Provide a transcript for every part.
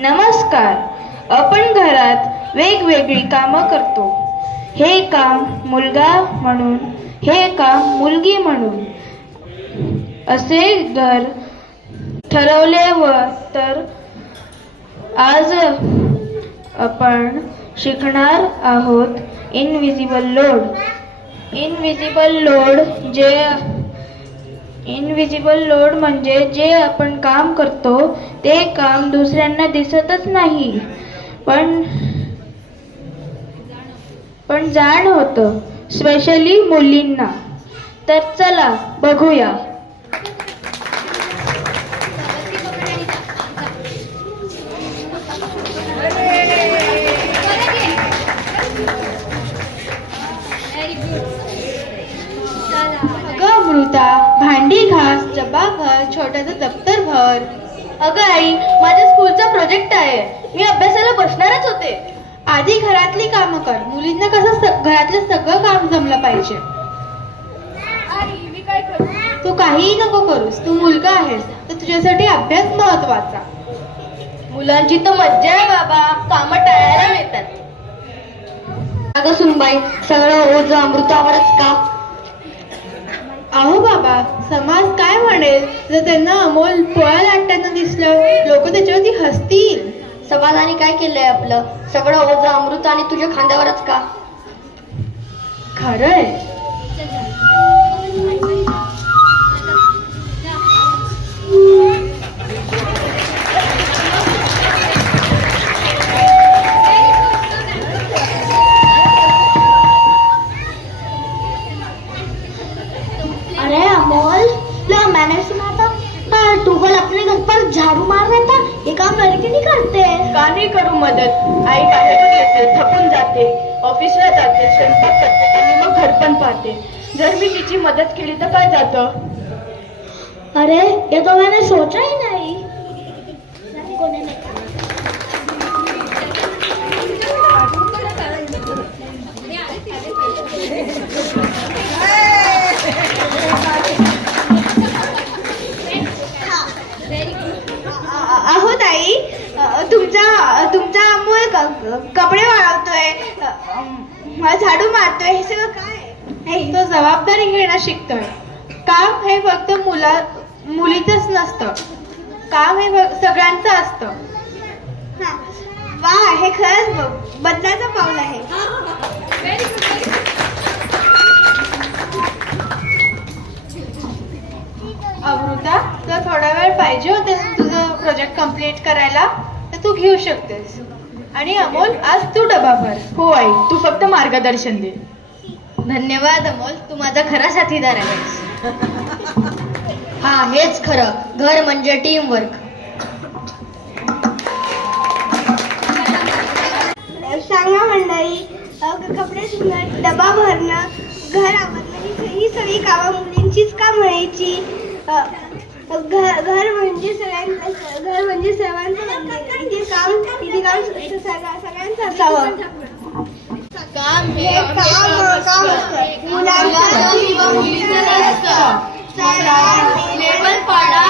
नमस्कार. आपण घरात वेगवेगळी कामं करतो. हे काम मुलगा म्हणून हे काम मुलगी म्हणून. असे घर ठरवले व तर आज आपण शिकणार आहोत इनविजिबल लोड इनविजिबल लोड जे इनविजिबल लोड म्हणजे जे आपण काम करतो ते काम दुसऱ्यांना दिसतच नाही. पण पण जाण होतं स्पेशली मुलींना. तर चला बघूया. घास भर छोट्याचं दप्तर भर अगं आई माझ्या स्कूलचा प्रोजेक्ट आहे. मी अभ्यासाला बसणारच होते. आधी घरातली कामं कर. मुलींना कसं घरातलं सगळं काम जमलं पाहिजे. तू काहीही नको करूस. तू मुलगा आहेस तर तुझ्यासाठी अभ्यास महत्त्वाचा मुलांची तर मज्जा आहे बाबा. कामं टाळायला मिळतात. अगं सुनबाई सगळं ओझ अमृतावरच का? अहो बाबा समा म्हणेल जर त्यांना अमोल पोळ्या लाटताना दिसलं लोक त्याच्यावरती हसतील. समाजाने काय केलंय आपलं? सगळं ओझं अमृत आणि तुझ्या खांद्यावरच का? खरंय. नहीं करते का नाही करू मदत आई बाहेरून येते थकून जाते ऑफिसला जाते स्वयंपाक करते आणि मग घर पण पाहते. जर मी तिची मदत केली तर काय जातं? अरे ये तो मैंने सोचा ही नहीं. कपडे वाळवतोय झाडू मारतोय हे सगळं काय? तो जबाबदारी घेणं शिकतोय. काम हे फक्त मुला मुलीचंच नसतं. काम हे सगळ्यांचं असतं. वा हे खरंच ब- बदलाचं पाऊल आहे. अमृता तुला थोडा वेळ पाहिजे होता ना तुझं प्रोजेक्ट कंप्लीट करायला? तर तू घेऊ शकतेस. आणि अमोल आज तू डबा भर. हो आई तू फक्त मार्गदर्शन दे. धन्यवाद अमोल. तू माझा खरा साथीदार आहेस. हा हेच खरं. घर म्हणजे टीम वर्क सांगा मंडळी कपडे धुणं डबा भरणं घर आवरणं ही सगळी कामं मुलींचीच का म्हणायची? घर घर म्हणजे घर म्हणजे सर्वांचं. काम काम सगळ्यांचं असावं काम हे काम काम असतं. लेबल पाडा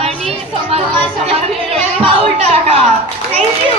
आणि समाज पाऊल टाका थँक्यू